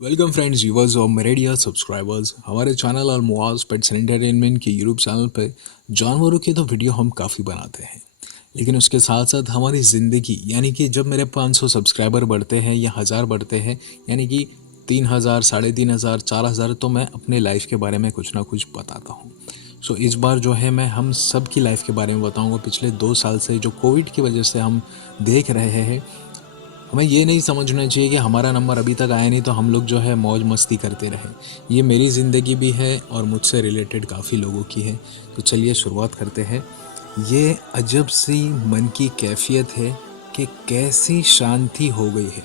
Welcome friends, viewers और मेरे dear subscribers. हमारे चैनल और मुआज पेट्स एंटरटेनमेंट के यूट्यूब चैनल पे जानवरों की तो वीडियो हम काफ़ी बनाते हैं, लेकिन उसके साथ साथ हमारी ज़िंदगी यानी कि जब मेरे 500 सब्सक्राइबर बढ़ते हैं या 1000 बढ़ते हैं, यानी कि 3000, 3500, 4000, तो मैं अपने लाइफ के बारे में कुछ ना कुछ बताता हूँ। सो इस बार जो है मैं हम सब की लाइफ के बारे में बताऊँगा। पिछले 2 साल से जो कोविड की वजह से हम देख रहे हैं, हमें ये नहीं समझना चाहिए कि हमारा नंबर अभी तक आया नहीं तो हम लोग जो है मौज मस्ती करते रहे। ये मेरी ज़िंदगी भी है और मुझसे रिलेटेड काफ़ी लोगों की है। तो चलिए शुरुआत करते हैं। ये अजब सी मन की कैफियत है कि कैसी शांति हो गई है।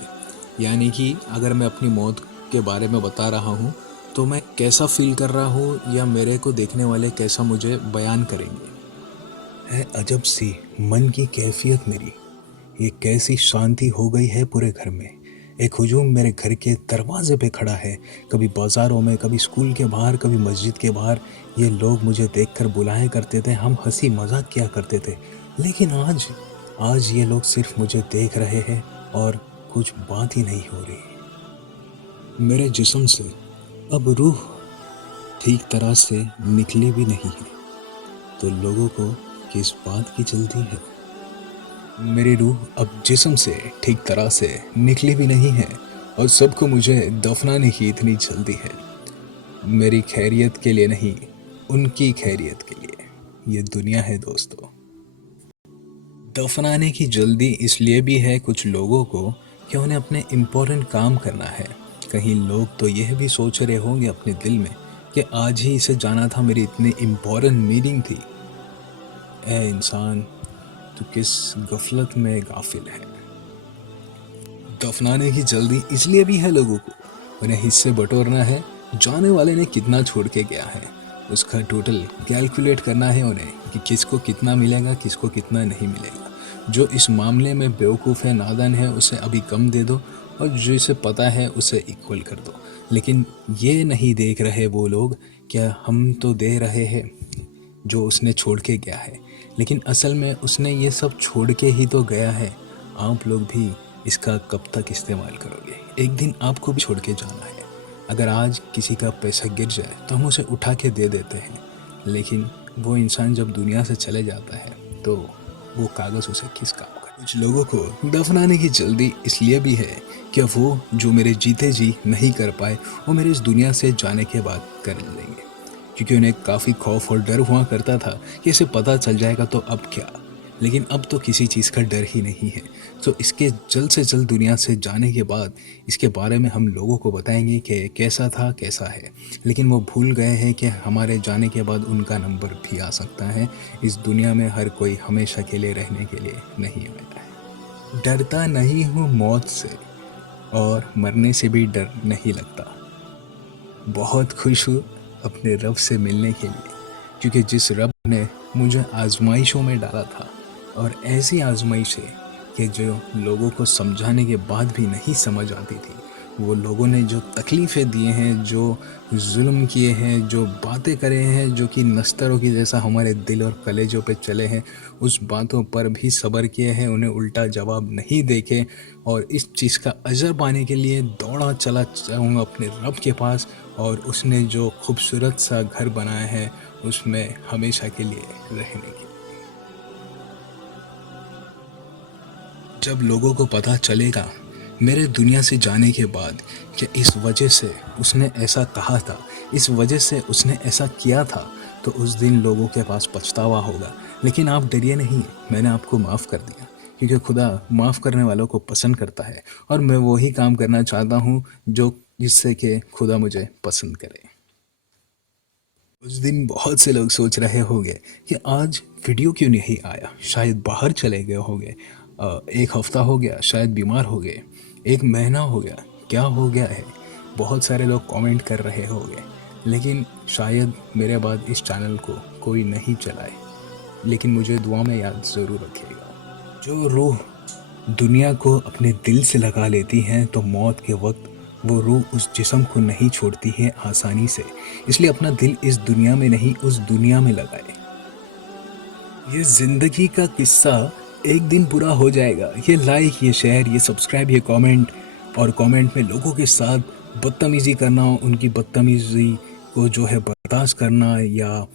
यानी कि अगर मैं अपनी मौत के बारे में बता रहा हूँ तो मैं कैसा फील कर रहा हूँ या मेरे को देखने वाले कैसा मुझे बयान करेंगे। है अजब सी मन की कैफियत मेरी, ये कैसी शांति हो गई है पूरे घर में। एक हुजूम मेरे घर के दरवाजे पे खड़ा है। कभी बाज़ारों में, कभी स्कूल के बाहर, कभी मस्जिद के बाहर ये लोग मुझे देखकर बुलाया करते थे, हम हंसी मजाक किया करते थे। लेकिन आज आज ये लोग सिर्फ मुझे देख रहे हैं और कुछ बात ही नहीं हो रही। मेरे जिस्म से अब रूह ठीक तरह से निकली भी नहीं है, तो लोगों को किस बात की जल्दी है। मेरी रूह अब जिस्म से ठीक तरह से निकली भी नहीं है और सबको मुझे दफनाने की इतनी जल्दी है। मेरी खैरियत के लिए नहीं, उनकी खैरियत के लिए ये दुनिया है दोस्तों। दफनाने की जल्दी इसलिए भी है कुछ लोगों को कि उन्हें अपने इम्पोर्टेंट काम करना है। कहीं लोग तो यह भी सोच रहे होंगे अपने दिल में कि आज ही इसे जाना था, मेरी इतनी इम्पोर्टेंट मीटिंग थी। ए इंसान, तू किस गफलत में गाफिल है। दफनाने की जल्दी इसलिए भी है लोगों को, उन्हें हिस्से बटोरना है। जाने वाले ने कितना छोड़ के गया है उसका टोटल कैलकुलेट करना है उन्हें कि किसको कितना मिलेगा, किसको कितना नहीं मिलेगा। जो इस मामले में बेवकूफ़ है, नादान है, उसे अभी कम दे दो और जो इसे पता है उसे इक्वल कर दो। लेकिन ये नहीं देख रहे वो लोग, क्या हम तो दे रहे हैं जो उसने छोड़ के गया है, लेकिन असल में उसने ये सब छोड़ के ही तो गया है। आप लोग भी इसका कब तक इस्तेमाल करोगे? एक दिन आपको भी छोड़ के जाना है। अगर आज किसी का पैसा गिर जाए तो हम उसे उठा के दे देते हैं, लेकिन वो इंसान जब दुनिया से चले जाता है तो वो कागज़ उसे किस काम का। कुछ लोगों को दफनाने की जल्दी इसलिए भी है कि वो जो मेरे जीते जी नहीं कर पाए वो मेरे इस दुनिया से जाने के बाद कर लेंगे, क्योंकि उन्हें काफ़ी खौफ और डर हुआ करता था कि इसे पता चल जाएगा तो अब क्या। लेकिन अब तो किसी चीज़ का डर ही नहीं है। तो इसके जल्द से जल्द दुनिया से जाने के बाद इसके बारे में हम लोगों को बताएंगे कि कैसा था, कैसा है। लेकिन वो भूल गए हैं कि हमारे जाने के बाद उनका नंबर भी आ सकता है। इस दुनिया में हर कोई हमेशा के लिए रहने के लिए नहीं आया है। डरता नहीं हूँ मौत से और मरने से भी डर नहीं लगता। बहुत खुश हूँ अपने रब से मिलने के लिए, क्योंकि जिस रब ने मुझे आजमाइशों में डाला था, और ऐसी आजमाइश है कि जो लोगों को समझाने के बाद भी नहीं समझ आती थी। वो लोगों ने जो तकलीफ़ें दिए हैं, जो जुल्म किए हैं, जो बातें करे हैं जो कि नस्तरों की जैसा हमारे दिल और कलेजों पे चले हैं, उस बातों पर भी सब्र किए हैं, उन्हें उल्टा जवाब नहीं देखे। और इस चीज़ का अजर पाने के लिए दौड़ा चला जाऊँगा अपने रब के पास, और उसने जो खूबसूरत सा घर बनाया है उसमें हमेशा के लिए रहने की। जब लोगों को पता चलेगा मेरे दुनिया से जाने के बाद कि इस वजह से उसने ऐसा कहा था, इस वजह से उसने ऐसा किया था, तो उस दिन लोगों के पास पछतावा होगा। लेकिन आप डरिए नहीं, मैंने आपको माफ़ कर दिया, क्योंकि खुदा माफ़ करने वालों को पसंद करता है, और मैं वही काम करना चाहता हूँ जो जिससे कि खुदा मुझे पसंद करे। उस दिन बहुत से लोग सोच रहे होंगे कि आज वीडियो क्यों नहीं आया, शायद बाहर चले गए होंगे, 1 हफ्ता हो गया, शायद बीमार हो गए, 1 महीना हो गया, क्या हो गया है। बहुत सारे लोग कमेंट कर रहे होंगे, लेकिन शायद मेरे बाद इस चैनल को कोई नहीं चलाए, लेकिन मुझे दुआ में याद ज़रूर रखिएगा। जो रूह दुनिया को अपने दिल से लगा लेती है तो मौत के वक्त वो रूह उस जिस्म को नहीं छोड़ती है आसानी से। इसलिए अपना दिल इस दुनिया में नहीं, उस दुनिया में लगाए। ये ज़िंदगी का किस्सा एक दिन पूरा हो जाएगा। ये लाइक, ये शेयर, ये सब्सक्राइब, ये कमेंट, और कमेंट में लोगों के साथ बदतमीज़ी करना, उनकी बदतमीज़ी को जो है बर्दाश्त करना, या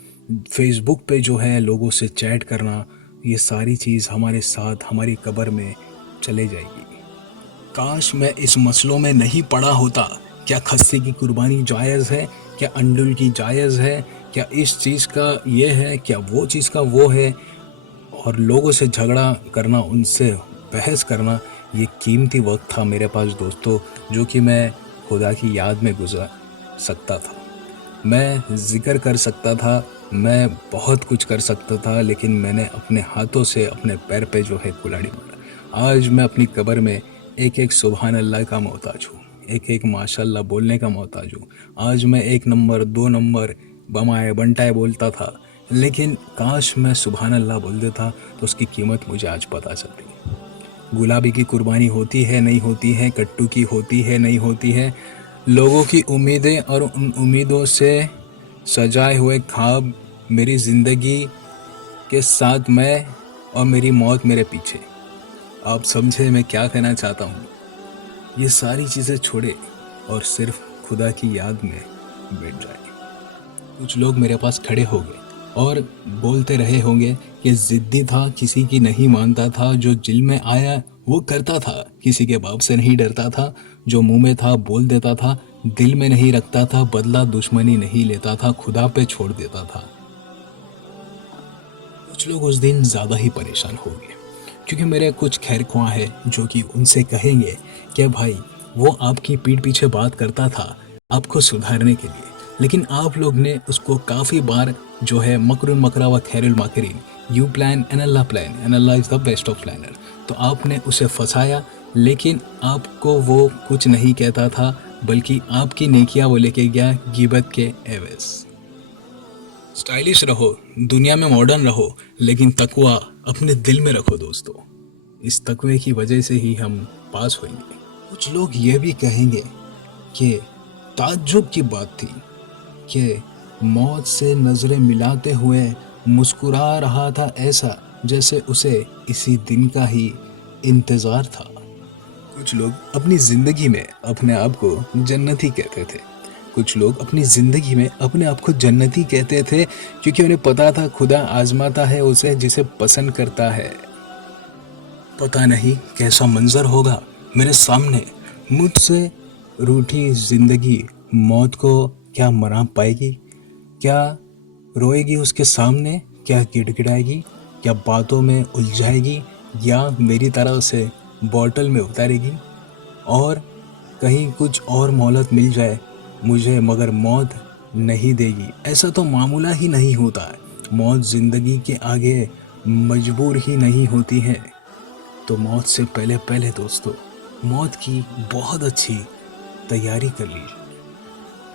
फेसबुक पे जो है लोगों से चैट करना, ये सारी चीज़ हमारे साथ हमारी कब्र में चले जाएगी। काश मैं इस मसलों में नहीं पड़ा होता। क्या खस्सी की कुर्बानी जायज़ है, क्या अंडुल की जायज़ है, क्या इस चीज़ का ये है, क्या वो चीज़ का वो है, और लोगों से झगड़ा करना, उनसे बहस करना, ये कीमती वक्त था मेरे पास दोस्तों, जो कि मैं खुदा की याद में गुजार सकता था। मैं ज़िक्र कर सकता था, मैं बहुत कुछ कर सकता था, लेकिन मैंने अपने हाथों से अपने पैर पे जो है कुल्हाड़ी मारा। आज मैं अपनी कब्र में एक एक सुभान अल्लाह का मोहताज हूँ, एक एक माशाल्लाह बोलने का मोहताज हूँ। आज मैं 1 नंबर 2 नंबर बमाए बंटाए बोलता था, लेकिन काश मैं सुभान अल्लाह बोल देता तो उसकी कीमत मुझे आज पता चलती। गुलाबी की कुर्बानी होती है नहीं होती है, कट्टू की होती है नहीं होती है, लोगों की उम्मीदें और उन उम्मीदों से सजाए हुए ख्वाब, मेरी ज़िंदगी के साथ मैं, और मेरी मौत मेरे पीछे। आप समझे मैं क्या कहना चाहता हूँ? ये सारी चीज़ें छोड़े और सिर्फ खुदा की याद में बैठ जाए। कुछ लोग मेरे पास खड़े हो गए और बोलते रहे होंगे कि ज़िद्दी था, किसी की नहीं मानता था, जो दिल में आया वो करता था, किसी के बाप से नहीं डरता था, जो मुंह में था बोल देता था, दिल में नहीं रखता था, बदला दुश्मनी नहीं लेता था, खुदा पे छोड़ देता था। कुछ लोग उस दिन ज़्यादा ही परेशान हो गए, क्योंकि मेरे कुछ खैर ख्वाह है जो कि उनसे कहेंगे कि भाई वो आपकी पीठ पीछे बात करता था आपको सुधारने के लिए, लेकिन आप लोग ने उसको काफ़ी बार जो है मकरुन मकरा व खैरुल माकरीन, you plan and Allah is the best of planner, तो आपने उसे फंसाया, लेकिन आपको वो कुछ नहीं कहता था, बल्कि आपकी नेकियां वो लेके गया गिबत के एवज। स्टाइलिश रहो, दुनिया में मॉडर्न रहो, लेकिन तकवा अपने दिल में रखो दोस्तों। इस तकवे की वजह से ही हम पास होंगे। कुछ लोग ये भी कहेंगे कि ताज्जुब की बात थी कि मौत से नज़रें मिलाते हुए मुस्कुरा रहा था, ऐसा जैसे उसे इसी दिन का ही इंतज़ार था। कुछ लोग अपनी ज़िंदगी में अपने आप को जन्नती कहते थे। कुछ लोग अपनी ज़िंदगी में अपने आप को जन्नती कहते थे, क्योंकि उन्हें पता था खुदा आजमाता है उसे जिसे पसंद करता है। पता नहीं कैसा मंजर होगा मेरे सामने, मुझसे रूठी ज़िंदगी मौत को क्या मरा पाएगी? क्या रोएगी उसके सामने? क्या गिड़गिड़ाएगी? क्या बातों में उलझाएगी? या मेरी तरह उसे बॉटल में उतारेगी? और कहीं कुछ और मोहलत मिल जाए मुझे, मगर मौत नहीं देगी, ऐसा तो मामूला ही नहीं होता है। मौत ज़िंदगी के आगे मजबूर ही नहीं होती है। तो मौत से पहले पहले दोस्तों, मौत की बहुत अच्छी तैयारी कर लीजिए।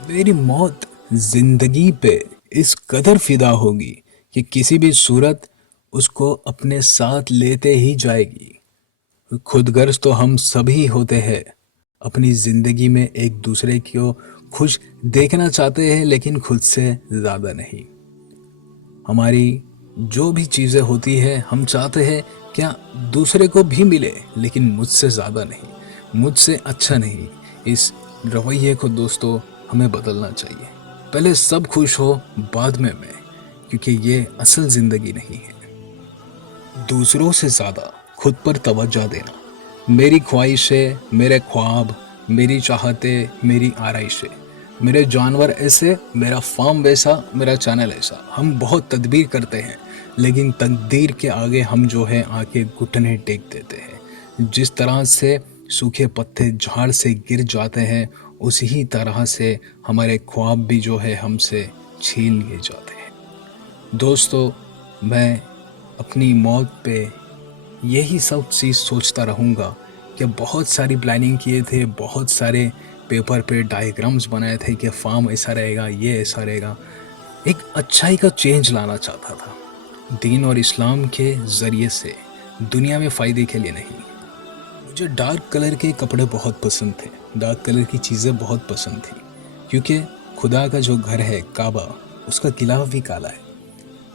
मेरी मौत ज़िंदगी पे इस कदर फिदा होगी कि किसी भी सूरत उसको अपने साथ लेते ही जाएगी। खुदगर्ज तो हम सभी होते हैं, अपनी ज़िंदगी में एक दूसरे को खुश देखना चाहते हैं, लेकिन खुद से ज़्यादा नहीं। हमारी जो भी चीज़ें होती है हम चाहते हैं क्या दूसरे को भी मिले, लेकिन मुझसे ज़्यादा नहीं, मुझसे अच्छा नहीं। इस रवैये को दोस्तों हमें बदलना चाहिए। पहले सब खुश हो, बाद में मैं, क्योंकि ये असल ज़िंदगी नहीं है। दूसरों से ज़्यादा खुद पर तवज्जो देना, मेरी ख्वाहिशें, मेरे ख्वाब, मेरी चाहतें, मेरी आराइशें, मेरे जानवर ऐसे, मेरा फार्म वैसा, मेरा चैनल ऐसा। हम बहुत तदबीर करते हैं, लेकिन तकदीर के आगे हम जो है आके घुटने टेक देते हैं। जिस तरह से सूखे पत्ते झाड़ से गिर जाते हैं, उसी तरह से हमारे ख्वाब भी जो है हमसे छीन लिए जाते हैं। दोस्तों, मैं अपनी मौत पे यही सब चीज़ सोचता रहूँगा कि बहुत सारी प्लानिंग किए थे, बहुत सारे पेपर पे डायग्राम्स बनाए थे कि फार्म ऐसा रहेगा, ये ऐसा रहेगा। एक अच्छाई का चेंज लाना चाहता था, दीन और इस्लाम के ज़रिए से, दुनिया में फ़ायदे के लिए नहीं। मुझे डार्क कलर के कपड़े बहुत पसंद थे, डार्क कलर की चीज़ें बहुत पसंद थी, क्योंकि खुदा का जो घर है काबा, उसका गिलाफ भी काला है।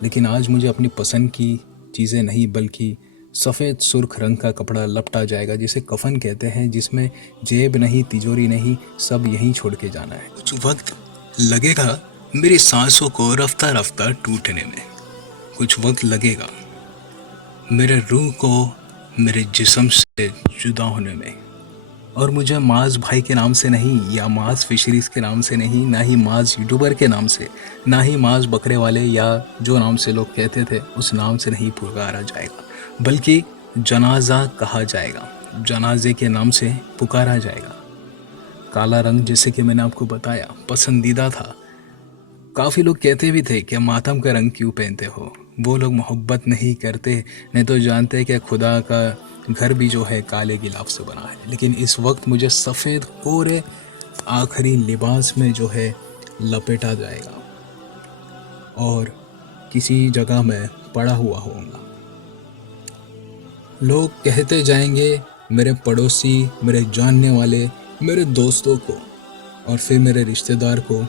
लेकिन आज मुझे अपनी पसंद की चीज़ें नहीं, बल्कि सफ़ेद सुर्ख रंग का कपड़ा लपटा जाएगा, जिसे कफन कहते हैं, जिसमें जेब नहीं, तिजोरी नहीं, सब यहीं छोड़ के जाना है। कुछ वक्त लगेगा मेरी सांसों को रफ्ता रफ्ता टूटने में। कुछ वक्त लगेगा मेरे रूह को मेरे जिस्म से जुदा होने में। और मुझे माज भाई के नाम से नहीं, या माज फिशरीज के नाम से नहीं, ना ही माज यूट्यूबर के नाम से, ना ही माज बकरे वाले या जो नाम से लोग कहते थे उस नाम से नहीं पुकारा जाएगा, बल्कि जनाजा कहा जाएगा, जनाजे के नाम से पुकारा जाएगा। काला रंग, जैसे कि मैंने आपको बताया, पसंदीदा था। काफ़ी लोग कहते भी थे कि मातम का रंग क्यों पहनते हो, वो लोग मोहब्बत नहीं करते, नहीं तो जानते कि खुदा का घर भी जो है काले गिलाफ से बना है। लेकिन इस वक्त मुझे सफ़ेद कोरे आखिरी लिबास में जो है लपेटा जाएगा और किसी जगह में पड़ा हुआ होऊंगा। लोग कहते जाएंगे, मेरे पड़ोसी, मेरे जानने वाले, मेरे दोस्तों को और फिर मेरे रिश्तेदार को,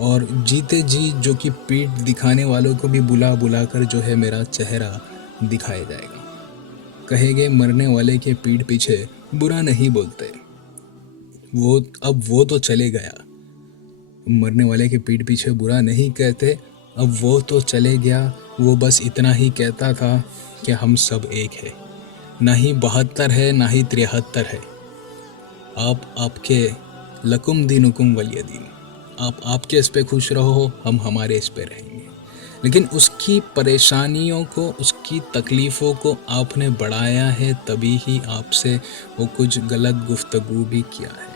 और जीते जी जो कि पीठ दिखाने वालों को भी बुला बुला कर जो है मेरा चेहरा दिखाया जाएगा। कहेंगे मरने वाले के पीठ पीछे बुरा नहीं बोलते, वो तो चले गया। मरने वाले के पीठ पीछे बुरा नहीं कहते, अब वो तो चले गया। वो बस इतना ही कहता था कि हम सब एक है, ना ही 72 है, ना ही 73 है। आप आपके लकुम दीनुकुम वलिय दीन, आप आपके इस पे खुश रहो, हम हमारे इस पे रहेंगे। लेकिन उसकी परेशानियों को, उसकी तकलीफ़ों को आपने बढ़ाया है, तभी ही आपसे वो कुछ गलत गुफ्तगू भी किया है।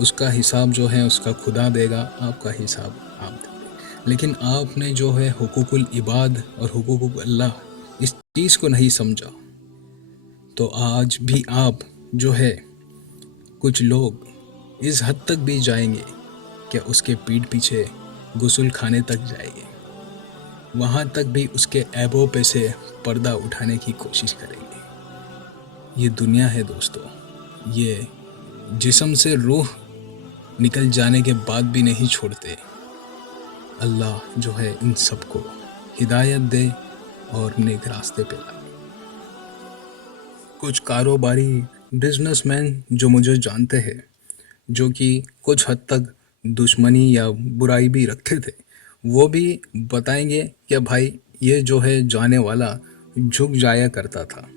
उसका हिसाब जो है उसका खुदा देगा, आपका हिसाब आप देंगे। लेकिन आपने जो है हुकूकुल इबाद और हुकूकुल अल्लाह इस चीज़ को नहीं समझा, तो आज भी आप जो है, कुछ लोग इस हद तक भी जाएंगे कि उसके पीठ पीछे गुस्ल खाने तक जाएंगे, वहाँ तक भी उसके ऐबों पे से पर्दा उठाने की कोशिश करेंगे। ये दुनिया है दोस्तों, ये जिस्म से रूह निकल जाने के बाद भी नहीं छोड़ते। अल्लाह जो है इन सबको हिदायत दे और नेक रास्ते पे लाए। कुछ कारोबारी बिजनेसमैन जो मुझे जानते हैं, जो कि कुछ हद तक दुश्मनी या बुराई भी रखते थे, वो भी बताएंगे कि भाई ये जो है जाने वाला झुक जाया करता था,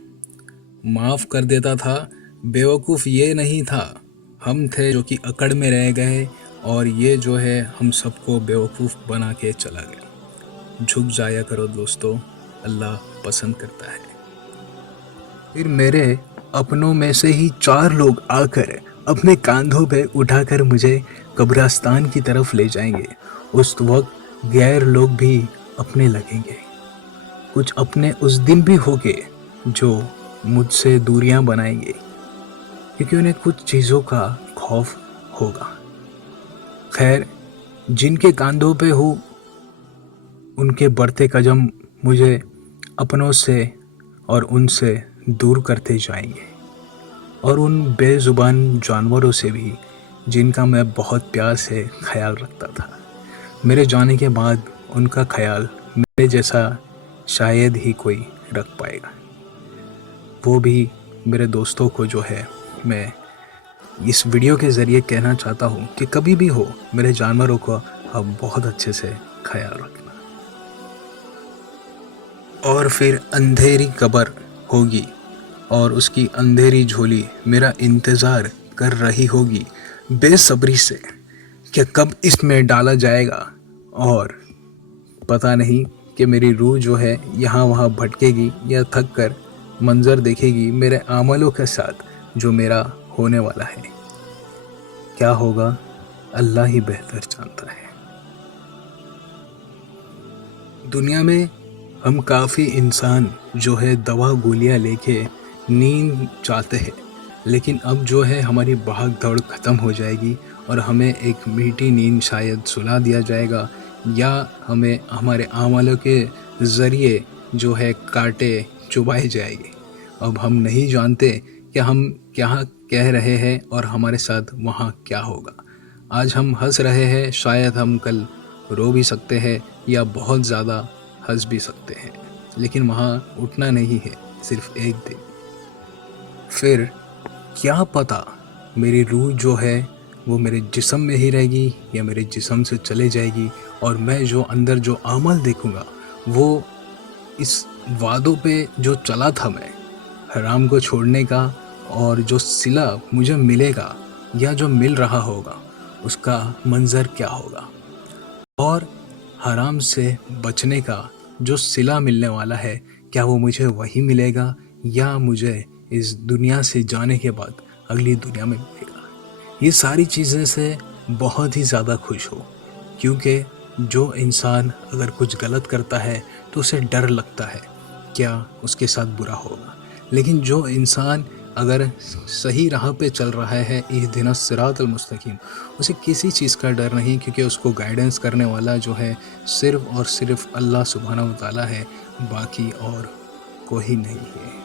माफ़ कर देता था। बेवकूफ़ ये नहीं था, हम थे जो कि अकड़ में रह गए, और ये जो है हम सबको बेवकूफ़ बना के चला गया। झुक जाया करो दोस्तों, अल्लाह पसंद करता है। फिर मेरे अपनों में से ही 4 लोग आकर अपने कांधों पे उठाकर मुझे कब्रिस्तान की तरफ ले जाएंगे। उस वक्त गैर लोग भी अपने लगेंगे। कुछ अपने उस दिन भी होंगे जो मुझसे दूरियां बनाएंगे, क्योंकि उन्हें कुछ चीज़ों का खौफ होगा। खैर, जिनके कांधों पे हो उनके बढ़ते कदम मुझे अपनों से और उनसे दूर करते जाएंगे, और उन बेज़ुबान जानवरों से भी जिनका मैं बहुत प्यार से ख्याल रखता था। मेरे जाने के बाद उनका ख्याल मेरे जैसा शायद ही कोई रख पाएगा। वो भी मेरे दोस्तों को जो है मैं इस वीडियो के ज़रिए कहना चाहता हूँ कि कभी भी हो मेरे जानवरों को आप बहुत अच्छे से ख्याल रखना। और फिर अंधेरी कब्र होगी और उसकी अंधेरी झोली मेरा इंतज़ार कर रही होगी बेसब्री से कि कब इसमें डाला जाएगा, और पता नहीं कि मेरी रूह जो है यहाँ वहाँ भटकेगी या थक कर मंज़र देखेगी मेरे आमलों के साथ जो मेरा होने वाला है। क्या होगा अल्लाह ही बेहतर जानता है। दुनिया में हम काफ़ी इंसान जो है दवा गोलियां लेके नींद चाहते हैं, लेकिन अब जो है हमारी भाग दौड़ ख़त्म हो जाएगी और हमें एक मीठी नींद शायद सुला दिया जाएगा, या हमें हमारे आमलों के ज़रिए जो है कांटे चुभाए जाएंगे। अब हम नहीं जानते कि हम क्या कह रहे हैं और हमारे साथ वहाँ क्या होगा। आज हम हंस रहे हैं, शायद हम कल रो भी सकते हैं या बहुत ज़्यादा हंस भी सकते हैं, लेकिन वहाँ उठना नहीं है। सिर्फ एक दिन। फिर क्या पता मेरी रूह जो है वो मेरे जिस्म में ही रहेगी या मेरे जिस्म से चले जाएगी, और मैं जो अंदर जो अमल देखूंगा वो इस वादों पे जो चला था मैं, हराम को छोड़ने का, और जो सिला मुझे मिलेगा या जो मिल रहा होगा उसका मंज़र क्या होगा, और हराम से बचने का जो सिला मिलने वाला है क्या वो मुझे वही मिलेगा या मुझे इस दुनिया से जाने के बाद अगली दुनिया में मिलेगा। ये सारी चीज़ें से बहुत ही ज़्यादा खुश हो, क्योंकि जो इंसान अगर कुछ गलत करता है तो उसे डर लगता है क्या उसके साथ बुरा होगा, लेकिन जो इंसान अगर सही राह पे चल रहा है, इहदिना सिरातल मुस्तकीम, उसे किसी चीज़ का डर नहीं, क्योंकि उसको गाइडेंस करने वाला जो है सिर्फ़ और सिर्फ अल्लाह सुब्हानहू व तआला है, बाकी और कोई नहीं है।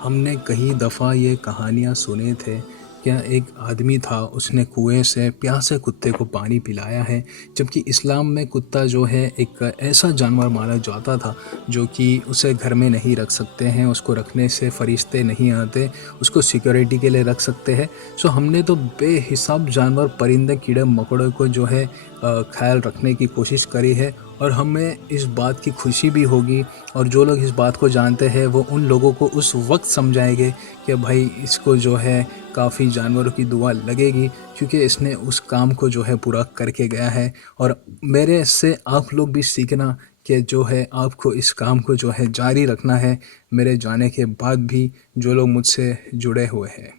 हमने कई दफ़ा ये कहानियाँ सुने थे। क्या एक आदमी था, उसने कुएं से प्यासे कुत्ते को पानी पिलाया है, जबकि इस्लाम में कुत्ता जो है एक ऐसा जानवर माना जाता था जो कि उसे घर में नहीं रख सकते हैं, उसको रखने से फरिश्ते नहीं आते, उसको सिक्योरिटी के लिए रख सकते हैं। सो हमने तो बेहिसाब जानवर, परिंदे, कीड़े मकोड़े को जो है ख्याल रखने की कोशिश करी है, और हमें इस बात की खुशी भी होगी, और जो लोग इस बात को जानते हैं वो उन लोगों को उस वक्त समझाएंगे कि भाई इसको जो है काफ़ी जानवरों की दुआ लगेगी, क्योंकि इसने उस काम को जो है पूरा करके गया है। और मेरे से आप लोग भी सीखना कि जो है आपको इस काम को जो है जारी रखना है, मेरे जाने के बाद भी जो लोग मुझसे जुड़े हुए हैं।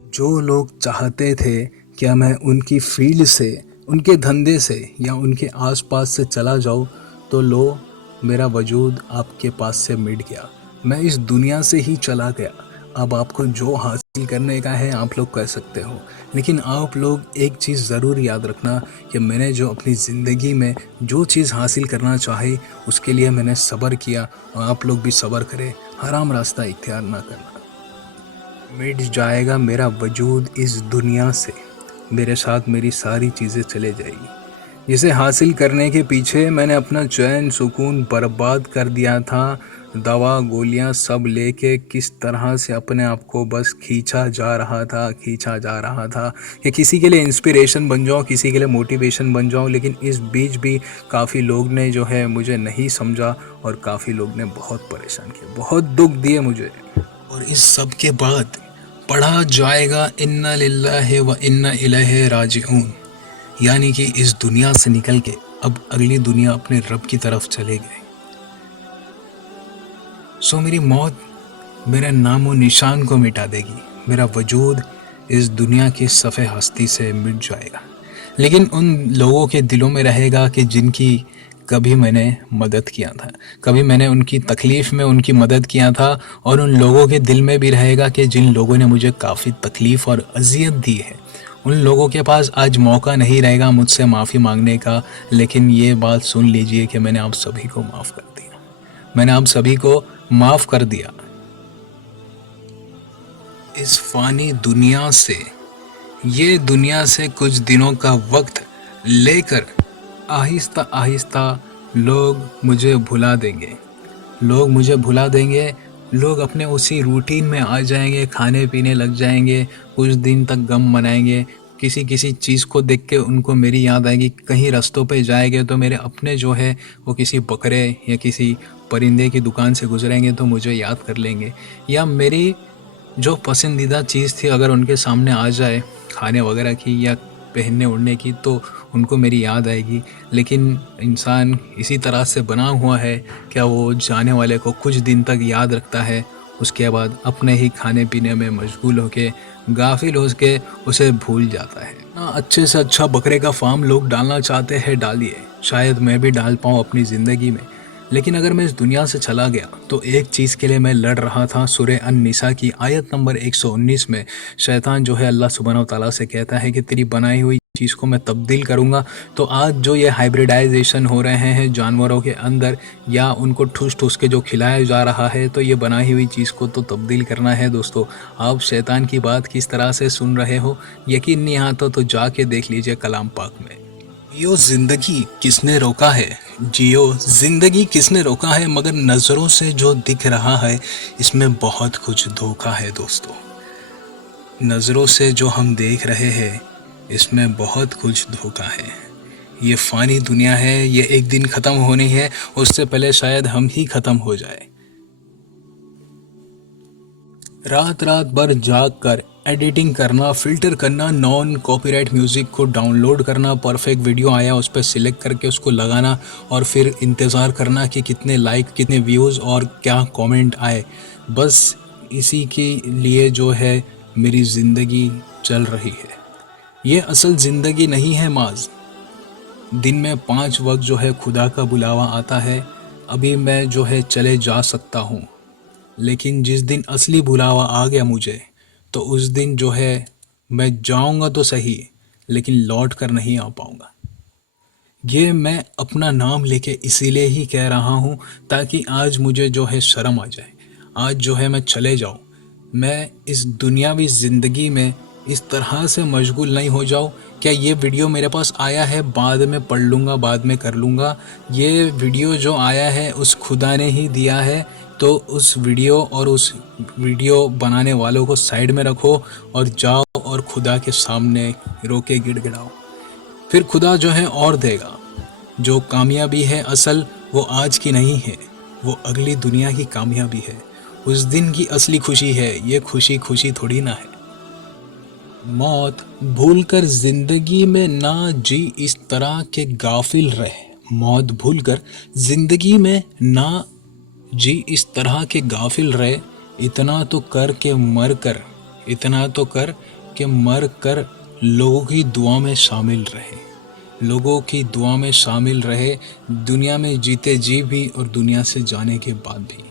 जो लोग चाहते थे क्या मैं उनकी फील्ड से, उनके धंधे से या उनके आसपास से चला जाऊं, तो लो मेरा वजूद आपके पास से मिट गया, मैं इस दुनिया से ही चला गया। अब आपको जो हासिल करने का है आप लोग कर सकते हो, लेकिन आप लोग एक चीज़ ज़रूर याद रखना कि मैंने जो अपनी ज़िंदगी में जो चीज़ हासिल करना चाही उसके लिए मैंने सब्र किया, और आप लोग भी सब्र करें, हराम रास्ता इख्तियार ना करना। मिट जाएगा मेरा वजूद इस दुनिया से, मेरे साथ मेरी सारी चीज़ें चले जाएगी, जिसे हासिल करने के पीछे मैंने अपना चैन सुकून बर्बाद कर दिया था। दवा गोलियां सब लेके किस तरह से अपने आप को बस खींचा जा रहा था, खींचा जा रहा था कि किसी के लिए इंस्पिरेशन बन जाऊं, किसी के लिए मोटिवेशन बन जाऊं, लेकिन इस बीच भी काफ़ी लोग ने जो है मुझे नहीं समझा, और काफ़ी लोग ने बहुत परेशान किया, बहुत दुख दिए मुझे। और इस सब के बाद पढ़ा जाएगा इन्ना लिल्लाहि व इन्ना इलैहि राजिऊन, यानी कि इस दुनिया से निकल के अब अगली दुनिया अपने रब की तरफ चले गए। सो मेरी मौत मेरे नामो निशान को मिटा देगी, मेरा वजूद इस दुनिया की सफ़े हस्ती से मिट जाएगा, लेकिन उन लोगों के दिलों में रहेगा कि जिनकी कभी मैंने मदद किया था, कभी मैंने उनकी तकलीफ़ में उनकी मदद किया था, और उन लोगों के दिल में भी रहेगा कि जिन लोगों ने मुझे काफ़ी तकलीफ़ और अजियत दी है, उन लोगों के पास आज मौका नहीं रहेगा मुझसे माफ़ी मांगने का। लेकिन ये बात सुन लीजिए कि मैंने आप सभी को माफ़ कर दिया, मैंने आप सभी को माफ़ कर दिया। इस फ़ानी दुनिया से, ये दुनिया से कुछ दिनों का वक्त लेकर आहिस्ता आहिस्ता लोग मुझे भुला देंगे, लोग मुझे भुला देंगे, लोग अपने उसी रूटीन में आ जाएंगे, खाने पीने लग जाएंगे, कुछ दिन तक गम मनाएंगे, किसी किसी चीज़ को देख के उनको मेरी याद आएगी, कहीं रास्तों पे जाएंगे तो मेरे अपने जो है वो किसी बकरे या किसी परिंदे की दुकान से गुजरेंगे तो मुझे याद कर लेंगे, या मेरी जो पसंदीदा चीज़ थी अगर उनके सामने आ जाए खाने वगैरह की या पहनने ओढ़ने की तो उनको मेरी याद आएगी। लेकिन इंसान इसी तरह से बना हुआ है, क्या वो जाने वाले को कुछ दिन तक याद रखता है, उसके बाद अपने ही खाने पीने में मशगूल होके गाफिल हो के उसे भूल जाता है ना। अच्छे से अच्छा बकरे का फार्म लोग डालना चाहते हैं, डालिए, शायद मैं भी डाल पाऊँ अपनी ज़िंदगी में, लेकिन अगर मैं इस दुनिया से चला गया तो एक चीज़ के लिए मैं लड़ रहा था। सूरह अन-निसा की आयत नंबर 119 में शैतान जो है अल्लाह सुब्हानहू व तआला से कहता है कि तेरी बनाई हुई चीज़ को मैं तब्दील करूँगा। तो आज जो ये हाइब्रिडाइजेशन हो रहे हैं जानवरों के अंदर, या उनको ठूस ठूस के जो खिलाया जा रहा है, तो ये बनाई हुई चीज़ को तो तब्दील करना है। दोस्तों, आप शैतान की बात किस तरह से सुन रहे हो, यकीन नहीं आता तो जाके देख लीजिए कलाम पाक में। जियो जिंदगी किसने रोका है। जियो जिंदगी किसने रोका है, मगर नज़रों से जो दिख रहा है इसमें बहुत कुछ धोखा है दोस्तों। नज़रों से जो हम देख रहे हैं इसमें बहुत कुछ धोखा है। ये फ़ानी दुनिया है, ये एक दिन ख़त्म होनी है, उससे पहले शायद हम ही ख़त्म हो जाए। रात रात भर जाग कर एडिटिंग करना, फिल्टर करना, नॉन कॉपीराइट म्यूज़िक को डाउनलोड करना, परफेक्ट वीडियो आया उस पर सिलेक्ट करके उसको लगाना और फिर इंतज़ार करना कि कितने लाइक, कितने व्यूज़ और क्या कमेंट आए। बस इसी के लिए जो है मेरी ज़िंदगी चल रही है। ये असल ज़िंदगी नहीं है माज। दिन में 5 वक्त जो है खुदा का बुलावा आता है। अभी मैं जो है चले जा सकता हूँ, लेकिन जिस दिन असली बुलावा आ गया मुझे, तो उस दिन जो है मैं जाऊंगा तो सही, लेकिन लौट कर नहीं आ पाऊंगा। ये मैं अपना नाम लेके इसीलिए ही कह रहा हूँ ताकि आज मुझे जो है शर्म आ जाए। आज जो है मैं चले जाऊँ, मैं इस दुनियावी ज़िंदगी में इस तरह से मशगूल नहीं हो जाऊँ। क्या ये वीडियो मेरे पास आया है, बाद में पढ़ लूँगा, बाद में कर लूँगा। ये वीडियो जो आया है उस खुदा ने ही दिया है, तो उस वीडियो और उस वीडियो बनाने वालों को साइड में रखो और जाओ और खुदा के सामने रो के गिड़गिड़ाओ। फिर खुदा जो है और देगा। जो कामयाबी है असल, वो आज की नहीं है, वो अगली दुनिया की कामयाबी है। उस दिन की असली खुशी है, ये खुशी खुशी थोड़ी ना है। मौत भूलकर जिंदगी में ना जी इस तरह के गाफिल रहे। मौत भूलकर जिंदगी में ना जी इस तरह के गाफिल रहे। इतना तो कर के मर कर, इतना तो कर के मर कर लोगों की दुआ में शामिल रहे। लोगों की दुआ में शामिल रहे, दुनिया में जीते जी भी और दुनिया से जाने के बाद भी।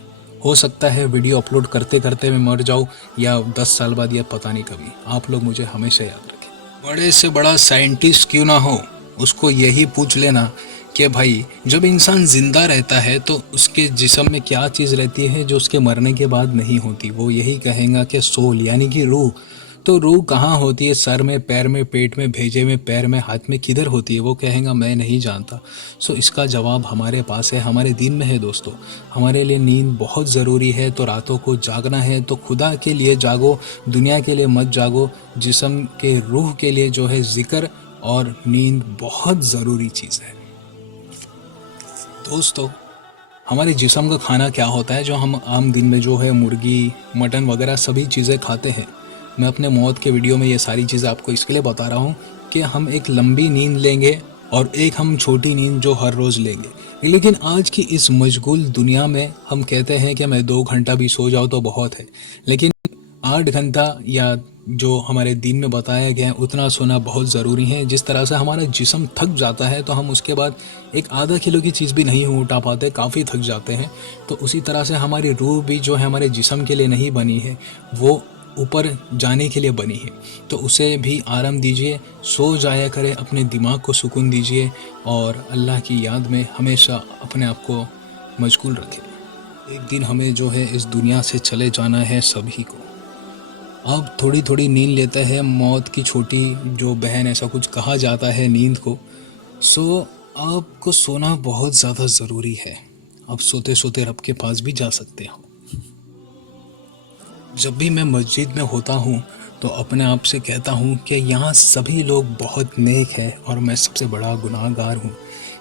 हो सकता है वीडियो अपलोड करते करते मैं मर जाऊँ, या 10 साल बाद, या पता नहीं कभी। आप लोग मुझे हमेशा याद रखें। बड़े से बड़ा साइंटिस्ट क्यों ना हो, उसको यही पूछ लेना कि भाई जब इंसान ज़िंदा रहता है तो उसके जिस्म में क्या चीज़ रहती है जो उसके मरने के बाद नहीं होती। वो यही कहेगा कि सोल, यानी कि रूह। तो रूह कहाँ होती है? सर में, पैर में, पेट में, भेजे में, पैर में, हाथ में, किधर होती है? वो कहेगा मैं नहीं जानता। सो इसका जवाब हमारे पास है, हमारे दिन में है दोस्तों। हमारे लिए नींद बहुत ज़रूरी है, तो रातों को जागना है तो खुदा के लिए जागो, दुनिया के लिए मत जागो। जिस्म के, रूह के लिए जो है ज़िक्र और नींद बहुत ज़रूरी चीज़ है दोस्तों। हमारे जिस्म का खाना क्या होता है, जो हम आम दिन में जो है मुर्गी, मटन वगैरह सभी चीज़ें खाते हैं। मैं अपने मौत के वीडियो में ये सारी चीज़ें आपको इसके लिए बता रहा हूँ कि हम एक लंबी नींद लेंगे और एक हम छोटी नींद जो हर रोज़ लेंगे। लेकिन आज की इस मशगूल दुनिया में हम कहते हैं कि मैं 2 घंटा भी सो जाऊँ तो बहुत है, लेकिन 8 घंटा या जो हमारे दिन में बताया गया है उतना सोना बहुत ज़रूरी है। जिस तरह से हमारा जिस्म थक जाता है तो हम उसके बाद एक आधा किलो की चीज़ भी नहीं उठा पाते, काफ़ी थक जाते हैं। तो उसी तरह से हमारी रूह भी जो है हमारे जिस्म के लिए नहीं बनी है, वो ऊपर जाने के लिए बनी है। तो उसे भी आराम दीजिए, सो जाया करें, अपने दिमाग को सुकून दीजिए और अल्लाह की याद में हमेशा अपने आप को मशगूल रखें। एक दिन हमें जो है इस दुनिया से चले जाना है सभी को। अब थोड़ी थोड़ी नींद लेते हैं, मौत की छोटी जो बहन, ऐसा कुछ कहा जाता है नींद को। सो आपको सोना बहुत ज़्यादा ज़रूरी है। आप सोते सोते रब के पास भी जा सकते हो। जब भी मैं मस्जिद में होता हूँ तो अपने आप से कहता हूँ कि यहाँ सभी लोग बहुत नेक हैं और मैं सबसे बड़ा गुनाहगार हूँ।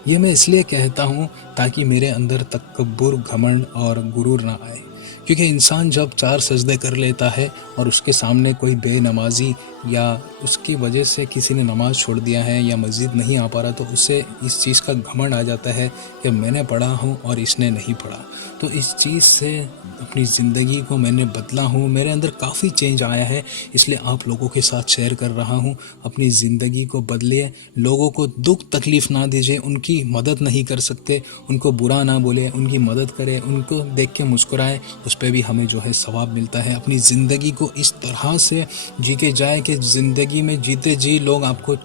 ये मैं इसलिए कहता हूँ ताकि मेरे अंदर तकब्बुर, घमंड और गुरूर ना आए। क्योंकि इंसान जब 4 सजदे कर लेता है और उसके सामने कोई बेनमाजी या उसकी वजह से किसी ने नमाज़ छोड़ दिया है या मस्जिद नहीं आ पा रहा, तो उससे इस चीज़ का घमंड आ जाता है कि मैंने पढ़ा हूँ और इसने नहीं पढ़ा। तो इस चीज़ से अपनी ज़िंदगी को मैंने बदला हूँ, मेरे अंदर काफ़ी चेंज आया है, इसलिए आप लोगों के साथ शेयर कर रहा हूँ। अपनी ज़िंदगी को बदलिए, लोगों को दुख तकलीफ़ ना दीजिए, उनकी मदद नहीं कर सकते उनको बुरा ना बोले, उनकी मदद करें, उनको देख के मुस्कुराएं, उस पर भी हमें जो है सवाब मिलता है। अपनी ज़िंदगी को इस तरह से जी के जाए कि ज़िंदगी में जीते जी लोग आपको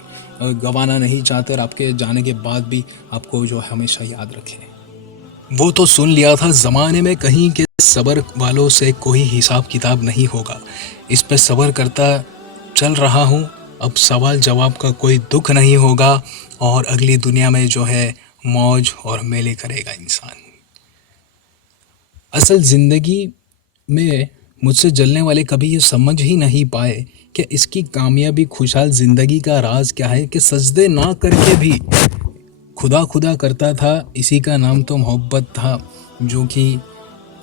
गंवाना नहीं चाहते और आपके जाने के बाद भी आपको जो है हमेशा याद रखें। वो तो सुन लिया था ज़माने में कहीं कि सब्र वालों से कोई हिसाब किताब नहीं होगा। इस पे सब्र करता चल रहा हूँ अब सवाल जवाब का कोई दुख नहीं होगा और अगली दुनिया में जो है मौज और मेले करेगा इंसान। असल ज़िंदगी में मुझसे जलने वाले कभी ये समझ ही नहीं पाए कि इसकी कामयाबी खुशहाल ज़िंदगी का राज क्या है, कि सजदे ना करके भी खुदा खुदा करता था, इसी का नाम तो मोहब्बत था, जो कि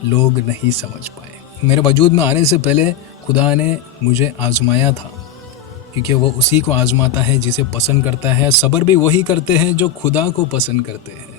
लोग नहीं समझ पाए। मेरे वजूद में आने से पहले खुदा ने मुझे आजमाया था, क्योंकि वो उसी को आजमाता है जिसे पसंद करता है। सब्र भी वही करते हैं जो खुदा को पसंद करते हैं।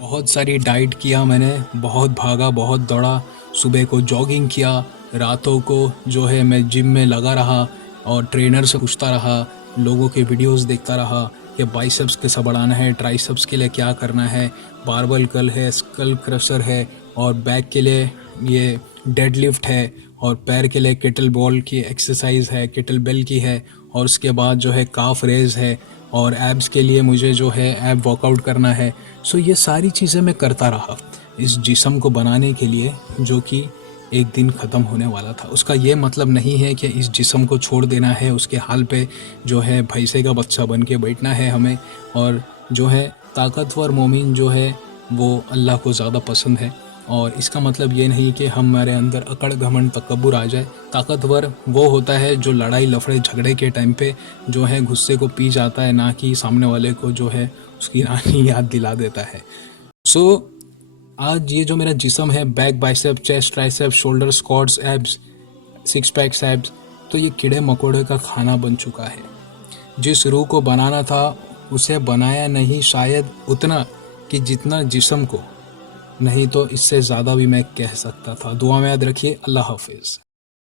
बहुत सारी डाइट किया मैंने, बहुत भागा, बहुत दौड़ा, सुबह को जॉगिंग किया, रातों को जो है मैं जिम में लगा रहा और ट्रेनर से पूछता रहा, लोगों के वीडियोस देखता रहा कि बाइसेप्स कैसा बढ़ाना है, ट्राइसेप्स के लिए क्या करना है, बारबल कर्ल है, स्कल क्रशर है, और बैक के लिए ये डेडलिफ्ट है, और पैर के लिए केटल बॉल की एक्सरसाइज है, केटल बेल की है, और उसके बाद जो है काफ रेज है, और एब्स के लिए मुझे जो है एब वर्कआउट करना है। सो ये सारी चीज़ें मैं करता रहा इस जिस्म को बनाने के लिए, जो कि एक दिन ख़त्म होने वाला था। उसका ये मतलब नहीं है कि इस जिस्म को छोड़ देना है, उसके हाल पे जो है भैंसे का बच्चा बन के बैठना है हमें। और जो है ताकतवर मोमिन जो है वो अल्लाह को ज़्यादा पसंद है, और इसका मतलब ये नहीं कि हमारे अंदर अकड़ घमंड तकब्बुर आ जाए। ताकतवर वो होता है जो लड़ाई लफड़े झगड़े के टाइम पे जो है गुस्से को पी जाता है, ना कि सामने वाले को जो है उसकी रानी याद दिला देता है। सो आज ये जो मेरा जिस्म है, back, bicep, chest, tricep, shoulder, squats, abs, six packs abs, तो ये कीड़े मकोड़े का खाना बन चुका है। जिस रूह को बनाना था उसे बनाया नहीं शायद उतना कि जितना जिस्म को, नहीं तो इससे ज़्यादा भी मैं कह सकता था। दुआ में याद रखिए। अल्लाह हाफिज़।